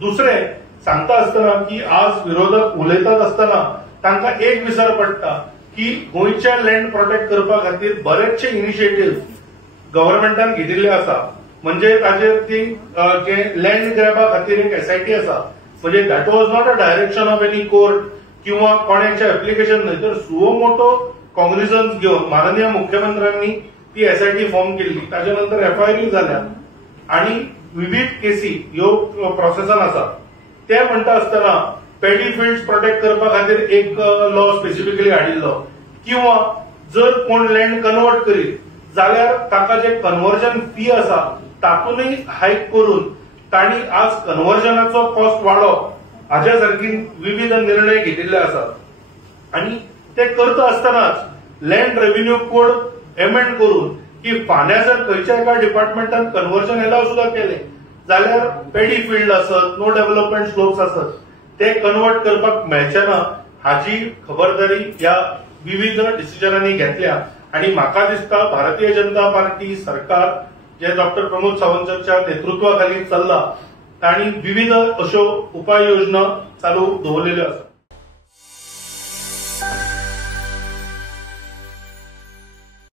दुसरे सांगता आसतना की आज विरोधक उलयतात आसतना तांकां एक विसर पडटा की गोंयच्या लँड प्रोटेक्ट करपा खातीर बरेचशे इनिशिएटिव्ह गव्हर्नमेंटान घेतिल्ले आसा. म्हणजे ताजेर ती जे लँड ग्रॅबा खातीर एक एसआयटी आसा. म्हणजे that was not a direction of any court किंवा कोणाचे एप्लिकेशन न्हय, तर सुओ मोटो कॉग्निझन्स घेवन माननीय मुख्यमंत्र्यांनी ती एसआयटी फॉर्म केल्ली. ताच्या नंतर एफआयआर झाल्या आणि विविध केसी ह्यो प्रोसेसान आसा. ते म्हणटा आसतना पॅडी फिल्ड्स प्रोटेक्ट करपा खातीर एक लॉ स्पेसिफिकली हाडिल्लो किंवा जर कोण लँड कन्वर्ट करीत जाल्यार ताका जे कन्वर्जन फी आसा तातूनय हायक करून तांणी आज कन्वर्जनाचो कॉस्ट वाडोवप हाच्या सारखी विविध निर्णय घेतिल्ले आसात. आणि ते करता आसतनाच लँड रेव्हेन्यू कोड एमेंड करून की फाल्यां जर खंयच्या एका डिपार्टमेंटान कन्वर्जन एलाव सुद्धा केले जाल्यार पॅडी फिल्ड आसत, नो डेव्हलपमेंट स्लोप्स आसत, ते कन्वर्ट करपाक मेळचे ना हाची खबरदारी ह्या विविध डिसिजनांनी घेतल्या. आणि म्हाका दिसता भारतीय जनता पार्टी सरकार जे डॉक्टर प्रमोद सावंतच्या नेतृत्वाखाली चल्ला तांणी विविध अश्यो उपाययोजना चालू दवरलेल्यो आसात.